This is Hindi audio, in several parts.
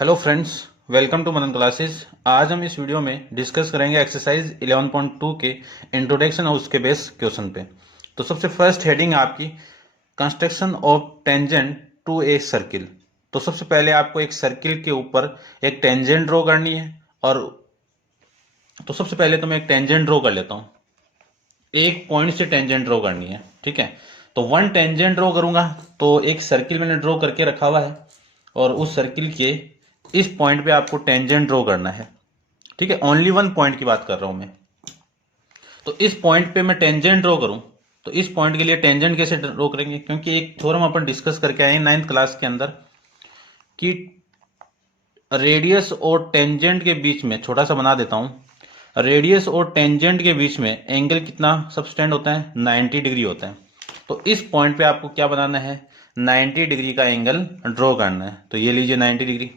Hello friends, welcome to Madan classes. आज हम इस वीडियो में डिस्कस करेंगे एक्सरसाइज 11.2 के इंट्रोडक्शन और उसके बेस क्वेश्चन पे। तो सबसे फर्स्ट हेडिंग आपकी construction of tangent to a circle. तो सबसे पहले आपको एक सर्किल के ऊपर एक टेंजेंट ड्रॉ करनी है। और तो सबसे पहले तो मैं एक टेंजेंट ड्रॉ कर लेता हूँ। एक पॉइंट से टेंजेंट ड्रॉ करनी है, ठीक है। तो वन टेंजेंट ड्रॉ करूंगा तो एक सर्किल मैंने ड्रॉ करके रखा हुआ है और उस सर्किल के इस पॉइंट पे आपको टेंजेंट ड्रॉ करना है, ठीक है। ओनली वन पॉइंट की बात कर रहा हूं मैं। तो इस पॉइंट पे मैं टेंजेंट ड्रॉ करूं तो इस पॉइंट के लिए टेंजेंट कैसे ड्रॉ करेंगे, क्योंकि एक थ्योरम अपन डिस्कस करके आए हैं 9th क्लास के अंदर कि रेडियस और टेंजेंट के बीच में, छोटा सा बना देता हूं, रेडियस और टेंजेंट के बीच में एंगल कितना सबस्टेंड होता है, 90 डिग्री होता है। तो इस पॉइंट पे आपको क्या बनाना है, 90 डिग्री का एंगल ड्रॉ करना है। तो ये लीजिए 90 डिग्री,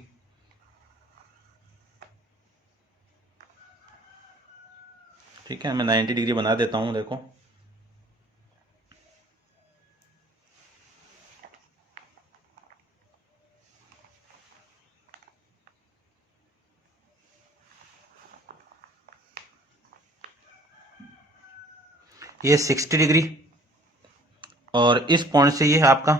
ठीक है। मैं 90 डिग्री बना देता हूं, देखो। ये 60 डिग्री और इस पॉइंट से ये आपका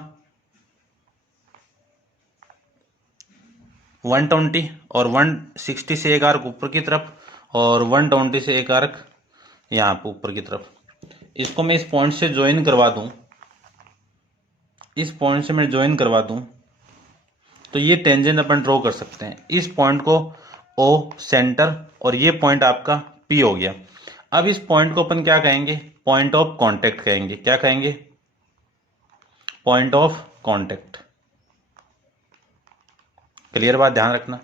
120 और 160 से एक आर्क ऊपर की तरफ और 120 से एक आर्क यहाँ पे ऊपर की तरफ। इसको मैं इस पॉइंट से ज्वाइन करवा दूं, इस पॉइंट से मैं ज्वाइन करवा दूं तो ये टेंजेंट अपन ड्रॉ कर सकते हैं। इस पॉइंट को ओ सेंटर और ये पॉइंट आपका पी हो गया। अब इस पॉइंट को अपन क्या कहेंगे, पॉइंट ऑफ कांटेक्ट कहेंगे। क्या कहेंगे, पॉइंट ऑफ कांटेक्ट। क्लियर बात, ध्यान रखना।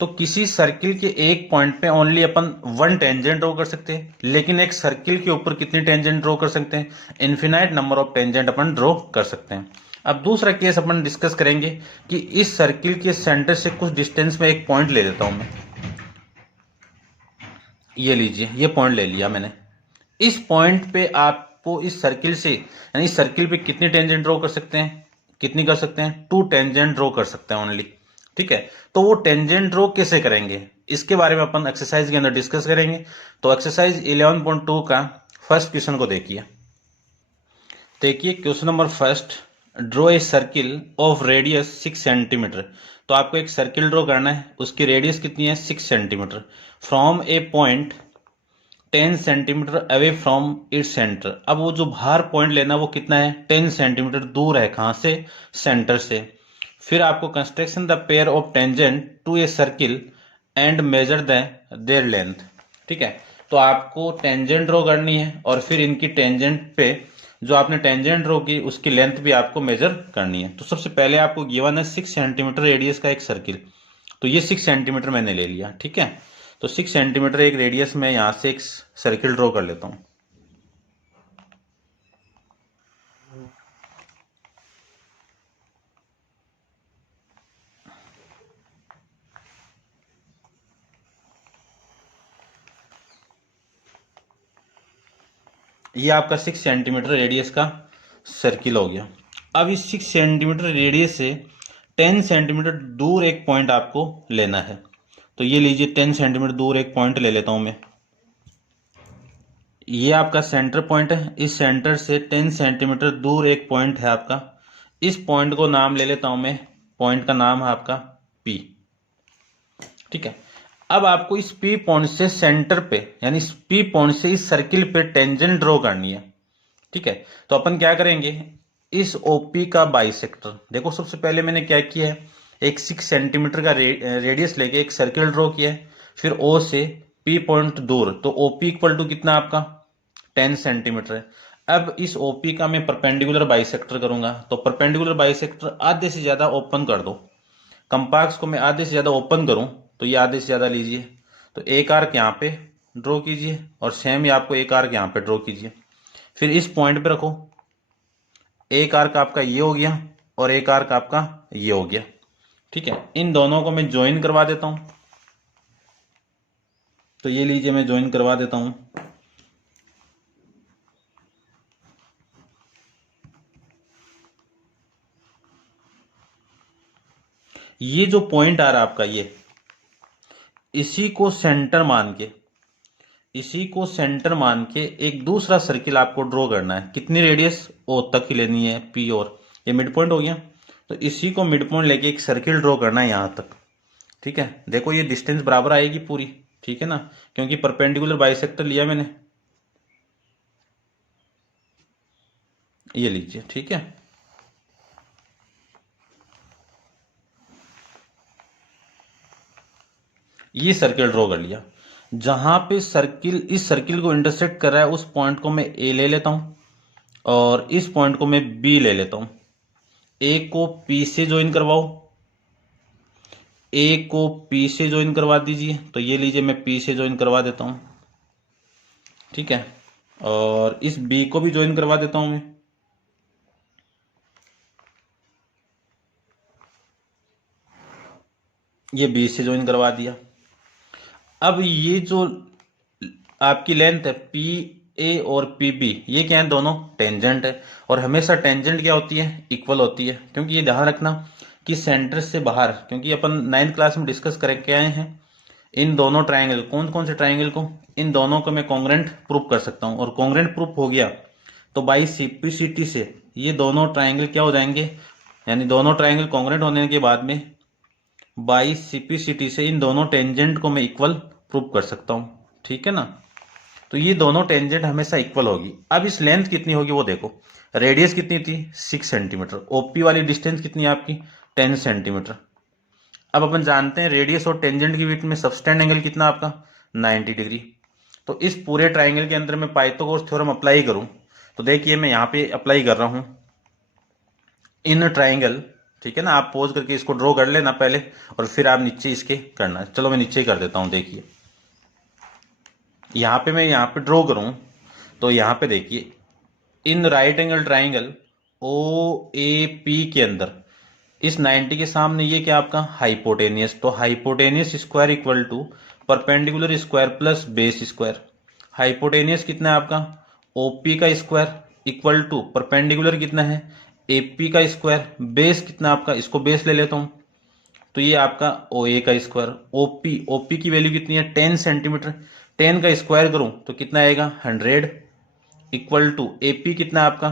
तो किसी सर्किल के एक पॉइंट पे ओनली अपन वन टेंजेंट ड्रॉ कर सकते हैं, लेकिन एक सर्किल के ऊपर कितनी टेंजेंट ड्रॉ कर सकते हैं, infinite number of tangent upon draw कर सकते हैं। अब दूसरा केस अपन डिस्कस करेंगे कि इस सर्किल के सेंटर से कुछ डिस्टेंस में एक पॉइंट ले लेता हूं मैं। ये लीजिए, ये पॉइंट ले लिया मैंने। इस पॉइंट पे आपको इस सर्किल से, यानी इस सर्किल पे कितनी टेंजेंट ड्रॉ कर सकते हैं, कितनी कर सकते हैं, टू टेंजेंट ड्रॉ कर सकते हैं ओनली, ठीक है। तो वो टेंजेंट ड्रॉ कैसे करेंगे, इसके बारे में अपन एक्सरसाइज के अंदर डिस्कस करेंगे। तो एक्सरसाइज 11.2 का फर्स्ट क्वेश्चन को देखिए। देखिए question number first, draw a circle of radius 6 centimetre. तो आपको एक सर्किल ड्रॉ करना है, उसकी रेडियस कितनी है, 6 centimetre, from a point 10 centimetre away from its centre. अब वो जो बाहर पॉइंट लेना वो कितना है, 10 सेंटीमीटर दूर है, कहां से, सेंटर से। फिर आपको construction the pair of tangent to a circle and measure the their length, ठीक है। तो आपको टेंजेंट ड्रॉ करनी है और फिर इनकी टेंजेंट पे जो आपने टेंजेंट ड्रॉ की उसकी लेंथ भी आपको मेजर करनी है। तो सबसे पहले आपको गिवन है 6 सेंटीमीटर रेडियस का एक सर्किल। तो ये 6 सेंटीमीटर मैंने ले लिया, ठीक है। तो 6 सेंटीमीटर एक रेडियस में यहां से एक सर्किल ड्रॉ कर लेता हूं। ये आपका 6 सेंटीमीटर रेडियस का सर्किल हो गया। अब इस 6 सेंटीमीटर रेडियस से 10 सेंटीमीटर दूर एक पॉइंट आपको लेना है। तो ये लीजिए 10 सेंटीमीटर दूर एक पॉइंट ले लेता हूं मैं। ये आपका सेंटर पॉइंट है, इस सेंटर से 10 सेंटीमीटर दूर एक पॉइंट है आपका। इस पॉइंट को नाम ले लेता हूं मैं, पॉइंट का नाम है आपका पी, ठीक है। अब आपको इस पी पॉइंट से सेंटर पे, यानी इस पी पॉइंट से इस सर्किल पे टेंजेंट ड्रॉ करनी है, ठीक है। तो अपन क्या करेंगे, इस ओपी का बाइसेक्टर, देखो सबसे पहले मैंने क्या किया है, एक 6 सेंटीमीटर का रेडियस लेके एक सर्किल ड्रॉ किया है। फिर ओ से पी पॉइंट दूर, तो ओपी इक्वल टू कितना आपका 10 सेंटीमीटर है। अब इस ओपी का मैं परपेंडिकुलर बाइसेक्टर करूंगा। तो परपेंडिकुलर बाइसेक्टर आधे से ज्यादा ओपन कर दो, कंपास को मैं आधे से ज्यादा ओपन करूं तो ये आधे से ज्यादा लीजिए। तो एक आर्क यहाँ पे ड्रॉ कीजिए और सेम ही आपको एक आर्क यहाँ पे ड्रॉ कीजिए। फिर इस पॉइंट पे रखो, एक आर्क आपका ये हो गया और एक आर्क आपका ये हो गया, ठीक है। इन दोनों को मैं ज्वाइन करवा देता हूं। तो ये लीजिए मैं ज्वाइन करवा देता हूं। ये जो पॉइंट आ रहा है आपका ये, इसी को सेंटर मान के, इसी को सेंटर मान के एक दूसरा सर्किल आपको ड्रॉ करना है। कितनी रेडियस, ओ तक की लेनी है पी, और ये मिड पॉइंट हो गया। तो इसी को मिड पॉइंट लेके एक सर्किल ड्रॉ करना है यहां तक। ठीक है, देखो ये डिस्टेंस बराबर आएगी पूरी, ठीक है ना, क्योंकि परपेंडिकुलर बाइसेक्टर लिया मैंने। ये लीजिए, ठीक है। ये सर्किल ड्रॉ कर लिया। जहां पे सर्किल इस सर्किल को इंटरसेक्ट कर रहा है उस पॉइंट को मैं ए ले लेता हूं, और इस पॉइंट को मैं बी ले लेता हूं। ए को पी से ज्वाइन करवाओ, ए को पी से ज्वाइन करवा दीजिए। तो ये लीजिए, मैं पी से ज्वाइन करवा देता हूं, ठीक है। और इस बी को भी ज्वाइन करवा देता हूं मैं। ये बी से ज्वाइन करवा दिया। अब ये जो आपकी लेंथ है पी ए और पी बी, ये क्या है, दोनों टेंजेंट है। और हमेशा टेंजेंट क्या होती है, इक्वल होती है। क्योंकि ये ध्यान रखना कि सेंटर से बाहर, क्योंकि अपन 9th क्लास में डिस्कस करके आए हैं, इन दोनों ट्राइंगल, कौन कौन से ट्राइंगल को, इन दोनों को मैं कॉन्ग्रेंट प्रूफ कर सकता हूं। और कॉन्ग्रेंट प्रूफ हो गया तो बाई सिंप्लिसिटी से ये दोनों ट्राइंगल क्या हो जाएंगे, यानी दोनों ट्राइंगल कॉन्ग्रेंट होने के बाद में बाई सिंप्लिसिटी से इन दोनों टेंजेंट को मैं इक्वल प्रूफ कर सकता हूं, ठीक है ना। तो ये दोनों टेंजेंट हमेशा इक्वल होगी। अब इस लेंथ कितनी होगी वो देखो, रेडियस कितनी थी 6 सेंटीमीटर, ओपी वाली डिस्टेंस कितनी है आपकी 10 सेंटीमीटर। अब अपन जानते हैं रेडियस और टेंजेंट के बीच में सबटेंड एंगल कितना आपका 90 डिग्री। तो इस पूरे ट्राइंगल के अंदर मैं पाइथागोरस थ्योरम अप्लाई करूं, तो देखिए मैं यहां पे अप्लाई कर रहा हूं इन ट्राइंगल, ठीक है ना। आप पोज करके इसको ड्रॉ कर लेना पहले, और फिर आप नीचे इसके करना। चलो मैं नीचे ही कर देता हूं। देखिए यहां पे मैं यहां पे ड्रॉ करूं, तो यहां पे देखिए in right angle triangle O A P के अंदर इस 90 के सामने ये क्या आपका हाइपोटेनियस। तो hypotenuse square equal to perpendicular square plus base square. Hypotenuse कितना है आपका ओपी का स्क्वायर इक्वल टू परपेंडिकुलर कितना है एपी का स्क्वायर, बेस कितना आपका, इसको बेस ले लेता हूं, तो ये आपका ओ ए का स्क्वायर। ओपी ओपी की वैल्यू कितनी है 10 सेंटीमीटर, 10 का स्क्वायर करूं तो कितना आएगा 100 इक्वल टू एपी कितना आपका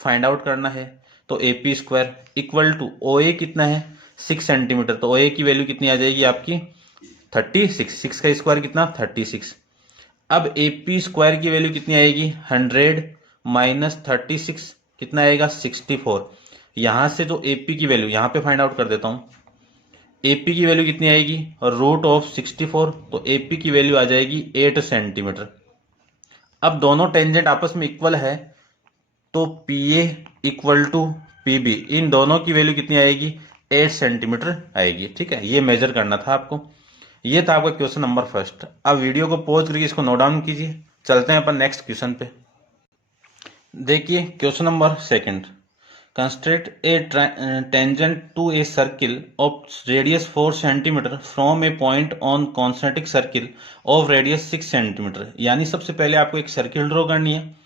फाइंड आउट करना है, तो AP square equal to O A कितना है 6 सेंटीमीटर, तो ओ ए की वैल्यू कितनी आ जाएगी आपकी 36, 6 का स्क्वायर कितना 36। अब एपी स्क्वायर की वैल्यू कितनी आएगी 100 माइनस 36 कितना आएगा 64। यहां से जो एपी की वैल्यू यहां पे फाइंड आउट कर देता हूं, एपी की वैल्यू कितनी आएगी रूट ऑफ 64, तो एपी की वैल्यू आ जाएगी 8 सेंटीमीटर। अब दोनों टेंजेंट आपस में इक्वल है, तो P A equal to P B, इन दोनों की वैल्यू कितनी आएगी 8 सेंटीमीटर आएगी, ठीक है। ये मेजर करना था आपको। ये था आपका क्वेश्चन नंबर फर्स्ट। अब वीडियो को पॉज करके इसको नोट डाउन कीजिए, चलते हैं अपन नेक्स्ट क्वेश्चन पे। देखिए question number second, construct a tangent to a circle of radius 4 centimetre from a point on concentric circle of radius 6 centimetre. यानी सबसे पहले आपको एक सर्किल ड्रॉ करनी है,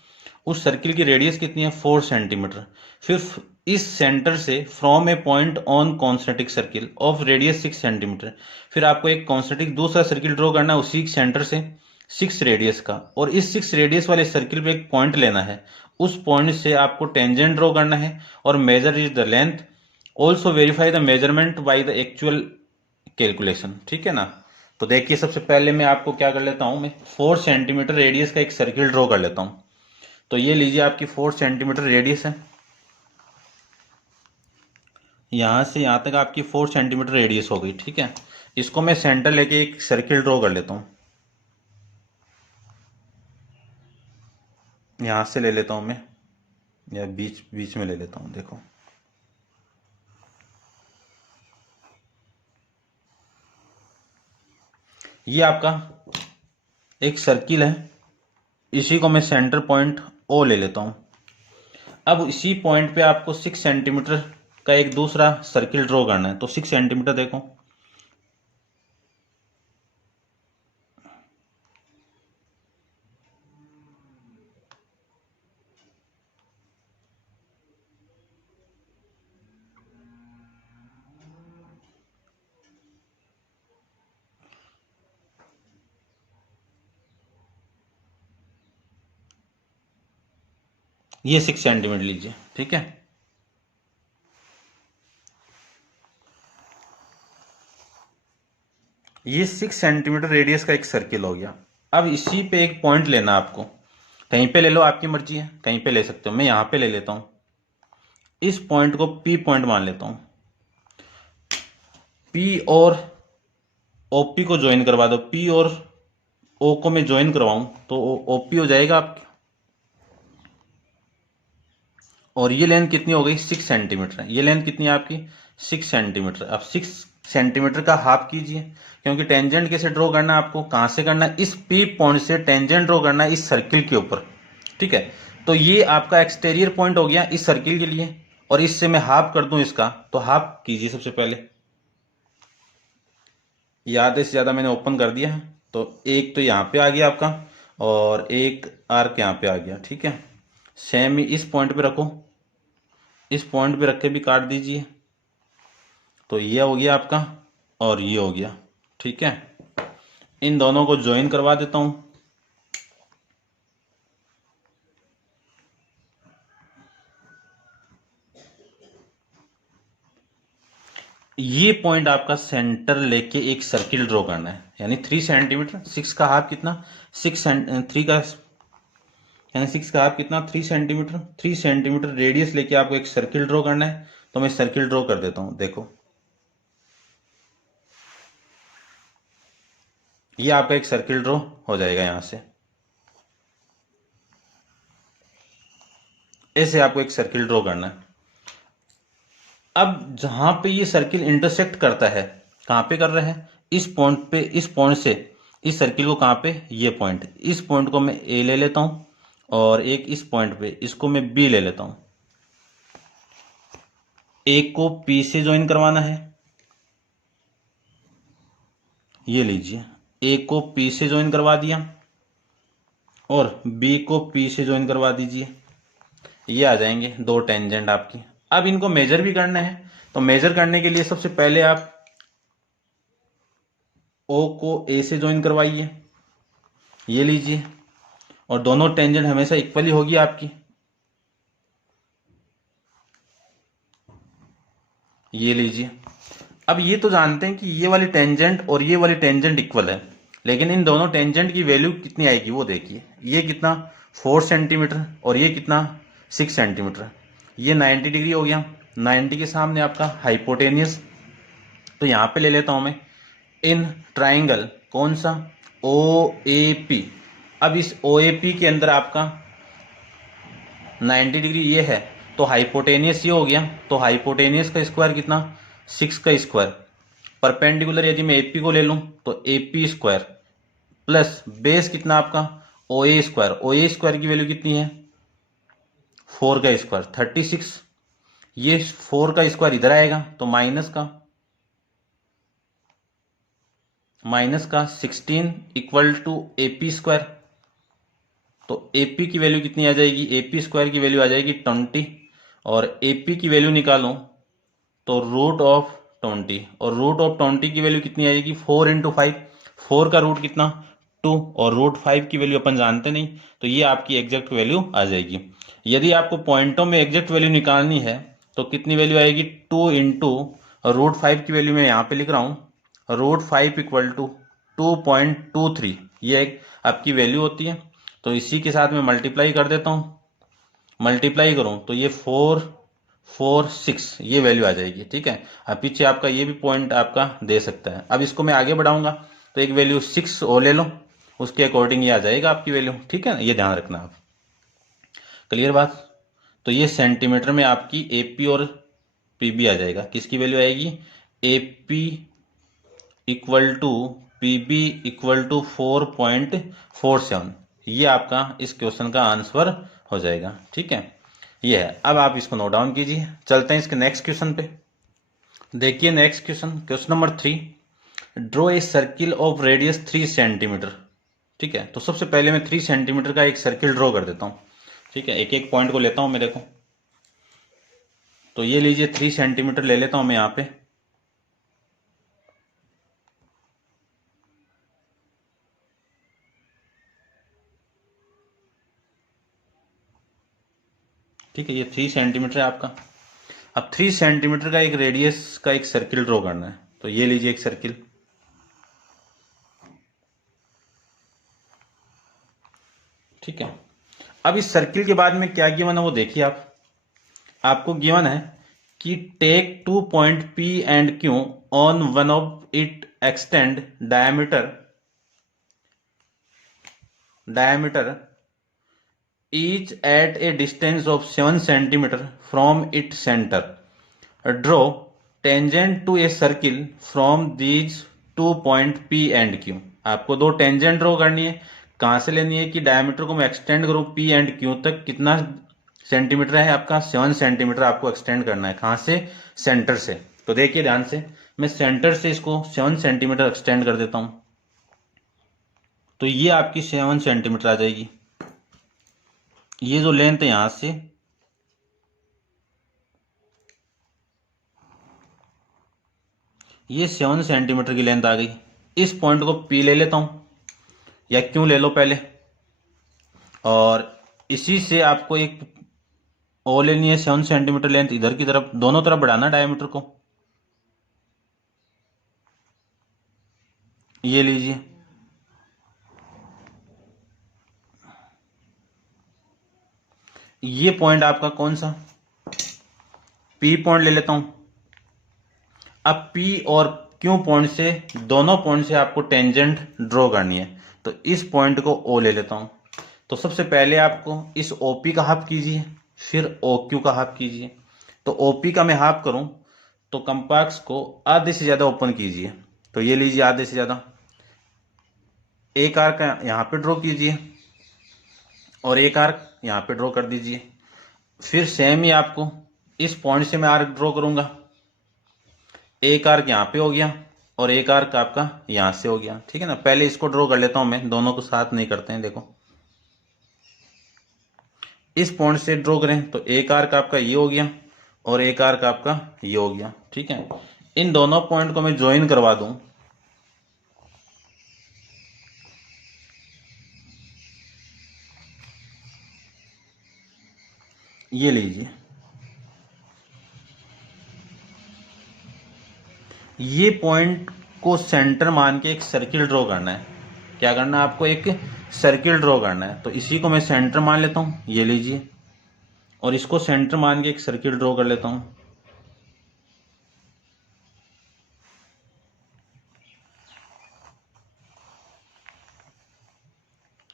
उस सर्किल की रेडियस कितनी है 4 सेंटीमीटर। फिर इस सेंटर से from a point on concentric circle of radius 6 centimetre, फिर आपको एक कॉन्सेंट्रिक दूसरा सर्किल ड्रॉ करना है उसी सेंटर से 6 रेडियस का, और इस 6 रेडियस वाले सर्किल पे एक पॉइंट लेना है, उस पॉइंट से आपको टेंजेंट ड्रॉ करना है और measure is the length, also verify the measurement by the actual calculation, ठीक है ना। तो देखिए सबसे पहले मैं आपको क्या कर लेता हूं, मैं 4 सेंटीमीटर रेडियस का एक सर्किल ड्रॉ कर लेता हूं। तो ये लीजिए आपकी 4 सेंटीमीटर रेडियस है, यहां से यहां तक आपकी 4 सेंटीमीटर रेडियस हो गई, ठीक है। इसको मैं सेंटर लेके एक सर्किल ड्रॉ कर लेता हूं, यहां से ले लेता हूं मैं, या बीच बीच में ले लेता हूं। देखो ये आपका एक सर्किल है, इसी को मैं सेंटर पॉइंट ओ ले लेता हूं। अब इसी पॉइंट पे आपको 6 सेंटीमीटर का एक दूसरा सर्किल ड्रॉ करना है, तो 6 सेंटीमीटर देखो, ये 6 सेंटीमीटर लीजिए, ठीक है। ये 6 सेंटीमीटर रेडियस का एक सर्किल हो गया। अब इसी पे एक पॉइंट लेना आपको, कहीं पे ले लो, आपकी मर्जी है, कहीं पे ले सकते हो, मैं यहां पे ले लेता हूं। इस पॉइंट को पी पॉइंट मान लेता हूं। पी और ओपी को ज्वाइन करवा दो, पी और ओ को मैं ज्वाइन करवाऊं तो ओपी हो जाएगा आपकी। और ये लेंथ कितनी हो गई, 6 सेंटीमीटर है। ये लेंथ कितनी है आपकी, 6 सेंटीमीटर। अब 6 सेंटीमीटर का हाफ कीजिए, क्योंकि टेंजेंट कैसे ड्रॉ करना है आपको, कहां से करना है, इस पी पॉइंट से टेंजेंट ड्रॉ करना है इस सर्किल के ऊपर, ठीक है। तो ये आपका एक्सटीरियर पॉइंट हो गया इस सर्किल के लिए, और इससे मैं हाफ कर दूं इसका, तो हाफ कीजिए सबसे पहले। ये आधे से ज्यादा मैंने ओपन कर दिया है, तो एक तो यहां पे आ गया आपका, और एक आर्क यहां पे आ गया, ठीक है। सेम ही इस पॉइंट पे रखो, इस पॉइंट पे रख के भी काट दीजिए, तो ये हो गया आपका और ये हो गया, ठीक है। इन दोनों को ज्वाइन करवा देता हूं। ये पॉइंट आपका सेंटर लेके एक सर्किल ड्रॉ करना है, यानी 3 सेंटीमीटर। 6 का हाफ कितना, 3 का, यानी 6 का हाफ कितना, 3 सेंटीमीटर। 3 सेंटीमीटर रेडियस लेके आपको एक सर्किल ड्रॉ करना है, तो मैं सर्किल ड्रॉ कर देता हूं। देखो, ये आपका एक सर्किल ड्रॉ हो जाएगा यहां से। ऐसे आपको एक सर्किल ड्रॉ करना है। अब जहां पे ये सर्किल इंटरसेक्ट करता है, कहां पे कर रहे हैं, इस पॉइंट पे, इस पॉइंट से इस सर्किल को, कहां पे, ये पॉइंट, इस पॉइंट को मैं ए ले लेता हूं, और एक इस पॉइंट पे इसको मैं बी ले लेता हूं। ए को पी से ज्वाइन करवाना है, ये लीजिए, ए को पी से ज्वाइन करवा दिया, और बी को पी से ज्वाइन करवा दीजिए। ये आ जाएंगे दो टेंजेंट आपकी। अब इनको मेजर भी करना है, तो मेजर करने के लिए सबसे पहले आप ओ को ए से ज्वाइन करवाइए, ये लीजिए, और दोनों टेंजेंट हमेशा इक्वली होगी आपकी। ये लीजिए। अब ये तो जानते हैं कि ये वाली टेंजेंट और ये वाली टेंजेंट इक्वल है, लेकिन इन दोनों टेंजेंट की वैल्यू कितनी आएगी वो देखिए। ये कितना, 4 सेंटीमीटर, और ये कितना, 6 सेंटीमीटर। ये 90 डिग्री हो गया। 90 के सामने आपका हाइपोटेनियस, तो यहां पे ले लेता हूं मैं इन ट्राइंगल, कौन सा, ओ ए पी। अब इस ओ ए पी के अंदर आपका 90 डिग्री ये है, तो हाइपोटेनियस ये हो गया, तो हाइपोटेनियस का स्क्वायर कितना, 6 का स्क्वायर। परपेंडिकुलर यदि मैं एपी को ले लूं, तो एपी स्क्वायर प्लस बेस कितना आपका, ओ ए स्क्वायर। ओ ए स्क्वायर की वैल्यू कितनी है, 4 का स्क्वायर 36। ये 4 का स्क्वायर इधर आएगा, तो माइनस का 16 इक्वल टू एपी स्क्वायर। तो एपी की वैल्यू कितनी आ जाएगी, एपी स्क्वायर की वैल्यू आ जाएगी 20, और एपी की वैल्यू निकालो तो √20, और √20 की वैल्यू कितनी आएगी, 4 × 5। 4 का रूट कितना, 2, और √5 की वैल्यू अपन जानते नहीं, तो ये आपकी एग्जैक्ट वैल्यू आ जाएगी। यदि आपको पॉइंटों में एग्जैक्ट वैल्यू निकालनी है, तो कितनी वैल्यू आएगी, 2 × √5 की वैल्यू मैं यहाँ पे लिख रहा हूँ, √5 इक्वल टू 2.23, ये एक आपकी वैल्यू होती है। तो इसी के साथ मैं मल्टीप्लाई कर देता हूँ, मल्टीप्लाई करूं तो ये 446 ये वैल्यू आ जाएगी, ठीक है। अब पीछे आपका ये भी पॉइंट आपका दे सकता है। अब इसको मैं आगे बढ़ाऊंगा, तो एक वैल्यू 6 और ले लो, उसके अकॉर्डिंग ये आ जाएगा आपकी वैल्यू, ठीक है ना, ये ध्यान रखना आप। क्लियर बात। तो ये सेंटीमीटर में आपकी एपी और पीबी आ जाएगा, किसकी वैल्यू आएगी, AP equal to PB equal to 4.47। ये आपका इस क्वेश्चन का आंसर हो जाएगा, ठीक है। ये है। अब आप इसको नोट डाउन कीजिए, चलते हैं इसके नेक्स्ट क्वेश्चन पे। देखिए next question, question number 3, draw a circle of radius 3 centimetre. ठीक है, तो सबसे पहले मैं 3 सेंटीमीटर का एक सर्किल ड्रॉ कर देता हूं। ठीक है, एक एक पॉइंट को लेता हूं मैं, देखो। तो ये लीजिए 3 सेंटीमीटर ले लेता हूं मैं यहां पे। ठीक है, ये 3 सेंटीमीटर है आपका। अब 3 सेंटीमीटर का एक रेडियस का एक सर्किल ड्रॉ करना है। तो ये लीजिए एक सर्किल, ठीक है। अब इस सर्किल के बाद में क्या गिवन है वो देखिए आप। आपको गिवन है कि take 2 point P and Q on one of it extend diameter each at a distance of 7 centimeter from its center. Draw tangent to a circle from these 2 point P and Q. आपको दो टेंजेंट ड्रॉ करनी है। कहां से लेनी है कि डायमीटर को मैं एक्सटेंड करूं P एंड Q तक, कितना सेंटीमीटर है आपका, 7 सेंटीमीटर आपको एक्सटेंड करना है। कहां से? सेंटर से। तो देखिए ध्यान से, मैं सेंटर से इसको 7 सेंटीमीटर एक्सटेंड कर देता हूं। तो ये आपकी 7 सेंटीमीटर आ जाएगी। ये जो लेंथ है यहां से, ये 7 सेंटीमीटर की लेंथ आ गई। इस पॉइंट को P ले लेता हूं या Q ले लो पहले, और इसी से आपको एक O लेनी है 7 सेंटीमीटर लेंथ। इधर की तरफ दोनों तरफ बढ़ाना डायमीटर को। ये लीजिए, ये पॉइंट आपका कौन सा, P पॉइंट ले लेता हूं। अब P और Q पॉइंट से, दोनों पॉइंट से आपको टेंजेंट ड्रॉ करनी है। तो इस पॉइंट को O ले लेता हूं। तो सबसे पहले आपको इस OP का हाफ कीजिए, फिर OQ का हाफ कीजिए। तो OP का मैं हाफ करूं तो कंपास को आधे से ज्यादा ओपन कीजिए। तो ये लीजिए आधे से ज्यादा। एक आर्क यहां पे ड्रॉ कीजिए और एक आर्क यहां पे ड्रॉ कर दीजिए। फिर सेम ही आपको इस पॉइंट से मैं आर्क ड्रॉ करूंगा। एक आर्क यहां पे हो गया और एक आर्क आपका यहां से हो गया, ठीक है ना। पहले इसको ड्रॉ कर लेता हूं मैं, दोनों को साथ नहीं करते हैं। देखो इस पॉइंट से ड्रॉ करें तो एक आर्क आपका ये हो गया और एक आर्क आपका ये हो गया, ठीक है। इन दोनों पॉइंट को मैं ज्वाइन करवा दूं। ये लीजिए, ये पॉइंट को सेंटर मान के एक सर्किल ड्रॉ करना है। क्या करना है आपको? एक सर्किल ड्रॉ करना है। तो इसी को मैं सेंटर मान लेता हूं, ये लीजिए, और इसको सेंटर मान के एक सर्किल ड्रॉ कर लेता हूं।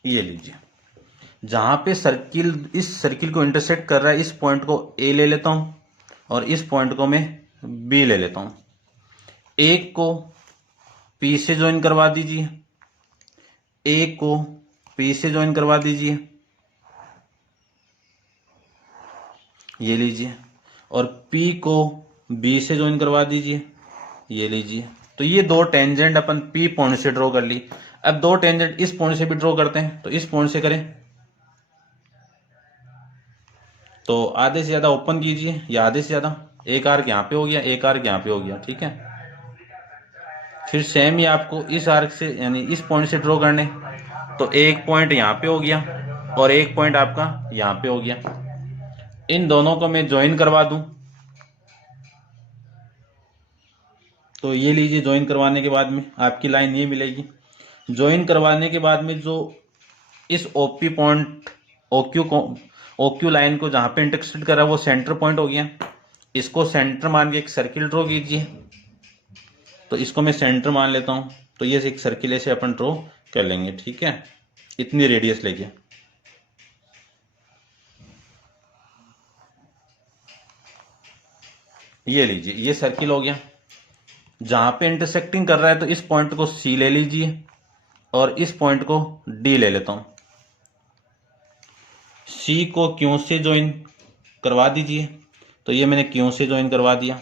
ये लीजिए, जहां पे सर्किल इस सर्किल को इंटरसेक्ट कर रहा है, इस पॉइंट को ए ले लेता हूं और इस पॉइंट को मैं बी ले लेता हूं। एक को पी से ज्वाइन करवा दीजिए, एक को पी से ज्वाइन करवा दीजिए, ये लीजिए, और पी को बी से ज्वाइन करवा दीजिए, ये लीजिए। तो ये दो टेंजेंट अपन पी पॉइंट से ड्रॉ कर ली। अब दो टेंजेंट इस पॉइंट से भी ड्रॉ करते हैं। तो इस पॉइंट से करें तो आधे से ज्यादा ओपन कीजिए या आधे से ज्यादा। एक आर्क यहाँ पे हो गया, एक आर्क यहाँ पे हो गया, ठीक है। फिर सेम ही आपको इस आर्क से यानी इस पॉइंट से ड्रॉ करने। तो एक पॉइंट यहाँ पे हो गया और एक पॉइंट आपका यहाँ पे हो गया। इन दोनों को मैं ज्वाइन करवा दूं। तो ये लीजिए, ज्वाइन करवाने के बाद में आपकी लाइन ये मिलेगी। ज्वाइन करवाने के बाद में जो इस ओपी पॉइंट ओक्यू लाइन को जहां पे इंटरसेक्ट कर रहा है वो सेंटर पॉइंट हो गया। इसको सेंटर मान के एक सर्किल ड्रॉ कीजिए। तो इसको मैं सेंटर मान लेता हूं। तो ये एक सर्किल ऐसे अपन ड्रॉ कर लेंगे, ठीक है, इतनी रेडियस लेके। ये लीजिए, ये सर्किल हो गया। जहां पे इंटरसेक्टिंग कर रहा है तो इस पॉइंट को सी ले लीजिए और इस पॉइंट को डी ले लेता हूं। सी को क्यू से ज्वाइन करवा दीजिए। तो ये मैंने क्यू से ज्वाइन करवा दिया।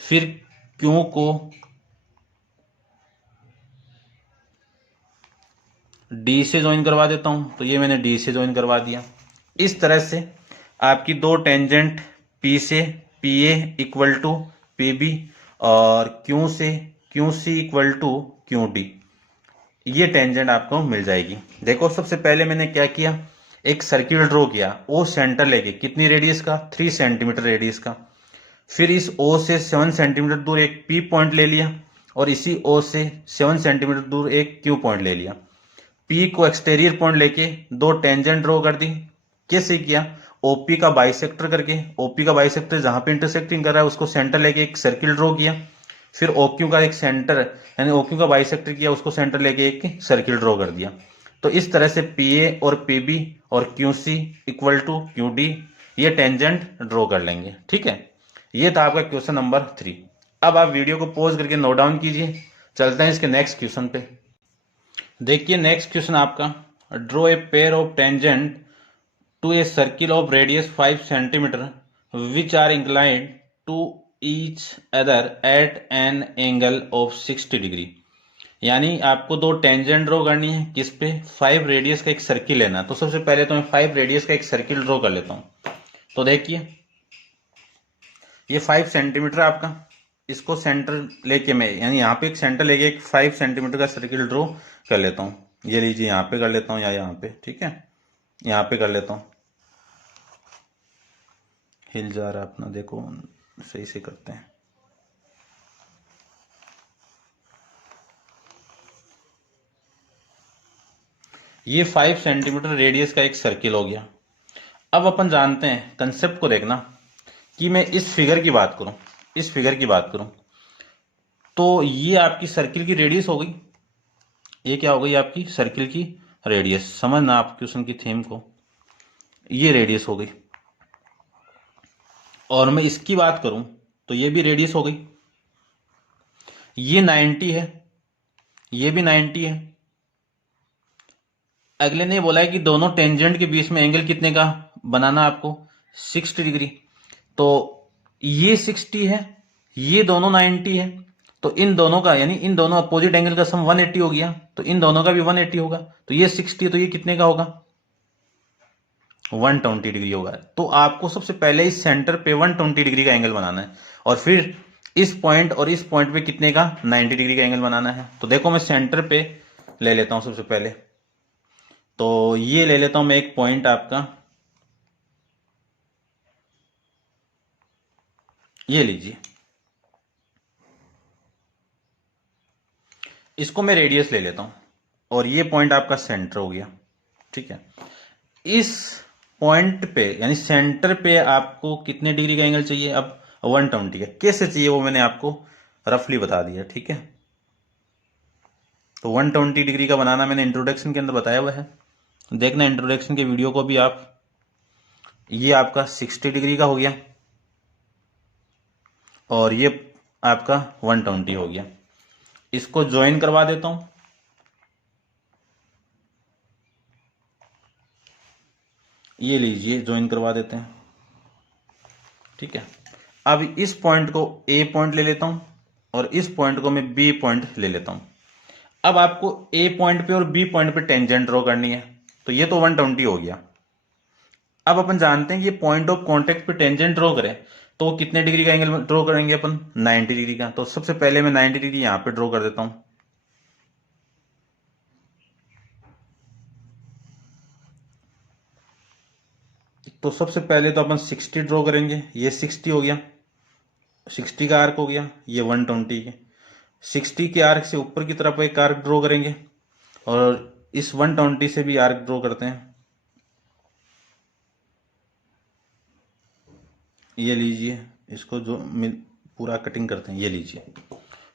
फिर क्यू को डी से ज्वाइन करवा देता हूं। तो ये मैंने डी से ज्वाइन करवा दिया। इस तरह से आपकी दो टेंजेंट पी से P A equal to P B और क्यू से Q C equal to Q D, ये टेंजेंट आपको मिल जाएगी। देखो सबसे पहले मैंने क्या किया, एक सर्किल ड्रॉ किया ओ सेंटर लेके, कितनी रेडियस का, 3 सेंटीमीटर रेडियस का। फिर इस ओ से 7 सेंटीमीटर दूर एक पी पॉइंट ले लिया और इसी ओ से 7 सेंटीमीटर दूर एक क्यू पॉइंट ले लिया। पी को एक्सटीरियर पॉइंट लेके दो टेंजेंट ड्रॉ कर दी। कैसे किया, ओपी का बाइसेक्टर करके, ओपी का बाइसेक्टर जहां पे इंटरसेक्टिंग कर रहा है उसको सेंटर लेके एक सर्किल ड्रॉ किया। फिर ओक्यू का एक सेंटर यानी ओक्यू का बाइसेक्टर किया, उसको सेंटर लेके एक सर्किल ड्रॉ कर दिया। तो इस तरह से पी ए और पी बी और Q C equal to Q D ये टेंजेंट ड्रॉ कर लेंगे। ठीक है, ये था आपका क्वेश्चन नंबर 3। अब आप वीडियो को पॉज करके नोट डाउन कीजिए, चलते हैं इसके नेक्स्ट क्वेश्चन पे। देखिए नेक्स्ट क्वेश्चन आपका, draw a pair of tangent to a circle of radius 5 centimetre which are inclined to each other at an angle of 60 degree. यानी आपको दो टेंजेंट ड्रॉ करनी है, किस पे, 5 रेडियस का एक सर्किल लेना। तो सबसे पहले तो मैं 5 रेडियस का एक सर्किल ड्रॉ कर लेता हूं। तो देखिए ये 5 सेंटीमीटर आपका, इसको सेंटर लेके मैं यानी यहाँ पे एक सेंटर लेके एक 5 सेंटीमीटर का सर्किल ड्रॉ कर लेता हूँ। ये लीजिए यहाँ पे कर लेता हूँ या यहाँ पे, ठीक है, यहाँ पे कर लेता हूँ। हिल जा रहा है अपना, देखो सही से करते हैं। ये 5 सेंटीमीटर रेडियस का एक सर्किल हो गया। अब अपन जानते हैं कंसेप्ट को देखना कि मैं इस फिगर की बात करूं, इस फिगर की बात करूं तो ये आपकी सर्किल की रेडियस हो गई। ये क्या हो गई आपकी सर्किल की रेडियस, समझना आप क्वेश्चन की थीम को, ये रेडियस हो गई। और मैं इसकी बात करूं तो ये भी रेडियस हो गई। ये 90 है, ये भी 90 है। अगले ने बोला है कि दोनों टेंजेंट के बीच में एंगल कितने का बनाना आपको, 60 डिग्री। तो ये 60 है, ये दोनों 90 है। तो इन दोनों का यानी इन दोनों अपोजिट एंगल का सम 180 हो गया, तो इन दोनों का भी 180 होगा। तो ये 60 तो ये कितने का होगा, 120 डिग्री होगा। तो आपको सबसे पहले इस सेंटर पे 120 डिग्री का एंगल बनाना है और फिर इस पॉइंट और इस पॉइंट पे कितने का 90 डिग्री का एंगल बनाना है। तो देखो मैं सेंटर पे ले लेता हूं सबसे पहले, तो ये ले लेता हूं मैं एक पॉइंट आपका, ये लीजिए, इसको मैं रेडियस ले लेता हूं और ये पॉइंट आपका सेंटर हो गया। ठीक है, इस पॉइंट पे यानी सेंटर पे आपको कितने डिग्री का एंगल चाहिए, अब 120 का। कैसे चाहिए वो मैंने आपको रफली बता दिया। ठीक है, तो 120 डिग्री का बनाना मैंने इंट्रोडक्शन के अंदर बताया हुआ है, देखना इंट्रोडक्शन के वीडियो को भी आप। ये आपका 60 डिग्री का हो गया और ये आपका 120 हो गया। इसको ज्वाइन करवा देता हूं, ये लीजिए ज्वाइन करवा देते हैं। ठीक है, अब इस पॉइंट को ए पॉइंट ले लेता हूं और इस पॉइंट को मैं बी पॉइंट ले लेता हूं। अब आपको ए पॉइंट पे और बी पॉइंट पे टेंजेंट ड्रॉ करनी है, तो ये तो 120 हो गया। अब अपन जानते हैं कि ये पॉइंट ऑफ कांटेक्ट पे टेंजेंट ड्रॉ करें तो कितने डिग्री का एंगल ड्रॉ करेंगे अपन, 90 डिग्री का। तो सबसे पहले मैं 90 डिग्री यहां पे ड्रॉ कर देता हूं। तो सबसे पहले तो अपन 60 ड्रॉ करेंगे, ये 60 हो गया, 60 का आर्क हो गया, ये 120 के। 60 के आर्क से ऊपर की तरफ एक आर्क ड्रॉ करेंगे और इस 120 से भी आर्क ड्रॉ करते हैं। ये लीजिए, इसको जो पूरा कटिंग करते हैं, ये लीजिए।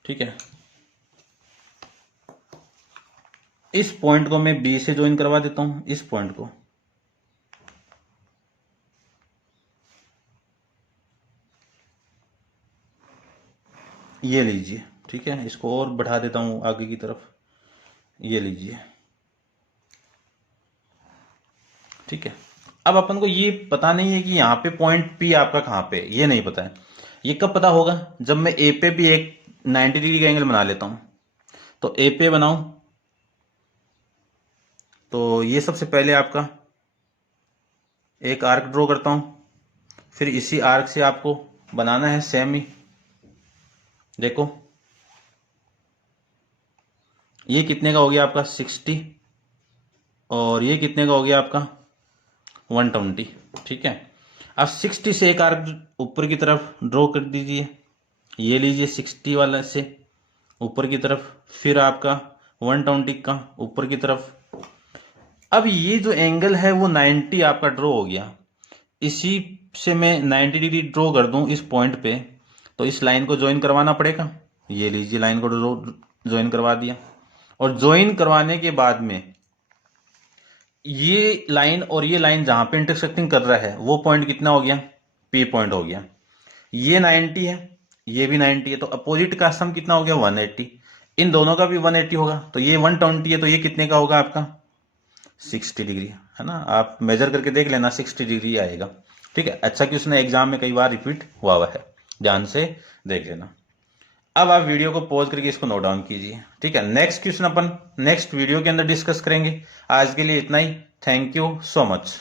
ठीक है, इस पॉइंट को मैं बी से ज्वाइन करवा देता हूं, इस पॉइंट को। ये लीजिए, ठीक है, इसको और बढ़ा देता हूं आगे की तरफ, ये लीजिए। ठीक है, अब अपन को ये पता नहीं है कि यहाँ पे पॉइंट पी आपका कहाँ पे है, ये नहीं पता है। ये कब पता होगा, जब मैं ए पे भी एक 90 डिग्री का एंगल बना लेता हूं। तो ए पे बनाऊं तो ये सबसे पहले आपका एक आर्क ड्रॉ करता हूं, फिर इसी आर्क से आपको बनाना है सेम ही। देखो ये कितने का हो गया आपका 60 और ये कितने का हो गया आपका 120, ठीक है। अब 60 से एक आर्क ऊपर की तरफ ड्रॉ कर दीजिए, ये लीजिए 60 वाला से ऊपर की तरफ, फिर आपका 120 का ऊपर की तरफ। अब ये जो एंगल है वो 90 आपका ड्रॉ हो गया, इसी से मैं 90 डिग्री ड्रॉ कर दूं इस पॉइंट पे, तो इस लाइन को ज्वाइन करवाना पड़ेगा। ये लीजिए लाइन को ज्वाइन करवा दिया, और ज्वाइन करवाने के बाद में ये लाइन और ये लाइन जहां पे इंटरसेक्टिंग कर रहा है वो पॉइंट कितना हो गया, पी पॉइंट हो गया। ये 90 है, ये भी 90 है, तो अपोजिट का सम कितना हो गया 180। इन दोनों का भी 180 होगा, तो ये 120 है, तो ये कितने का होगा आपका 60 डिग्री, है ना। आप मेजर करके देख लेना, 60 डिग्री आएगा, ठीक है। अच्छा कि उसने एग्जाम में कई बार रिपीट हुआ है, ध्यान से देख लेना। अब आप वीडियो को पॉज करके इसको नोट डाउन कीजिए, ठीक है। नेक्स्ट क्वेश्चन अपन नेक्स्ट वीडियो के अंदर डिस्कस करेंगे। आज के लिए इतना ही। Thank you so much.